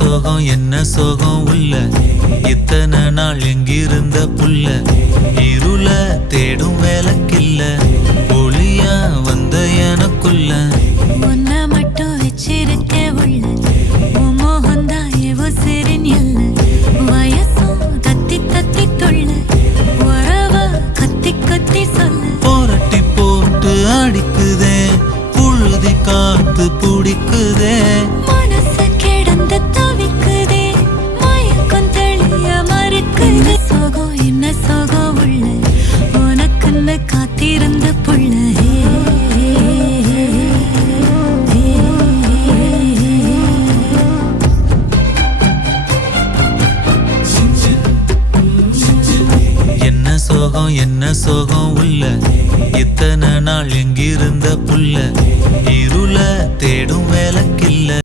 என்ன சோகம் உள்ள இத்தனை நாள் எங்கிருந்த புள்ள இருள தேடும் வேலைக்கில்ல ஒளியா வந்த எனக்குள்ள ஒன்ன மட்டும் வச்சிருக்க உள்ள உன் மோகந்தான் எவோ சிறின் எல்ல வயசும் தத்தி தத்தி தொள்ள உறவ கத்தி கத்தி சொல்ல போரட்டி போட்டு அடிக்குதே புழுதி காத்து பிடிக்குதே மனசு கிடந்து தவிக்குதே மயக்கம் தெளிய மறுக்குது சோகம் என்ன சோகம் உள்ள உனக்குன்னு காத்திருந்த புள்ள என்ன சோகம் உள்ள இத்தனை நாள் எங்கிருந்த புள்ள இருள தேடும் வேலைக்கில்ல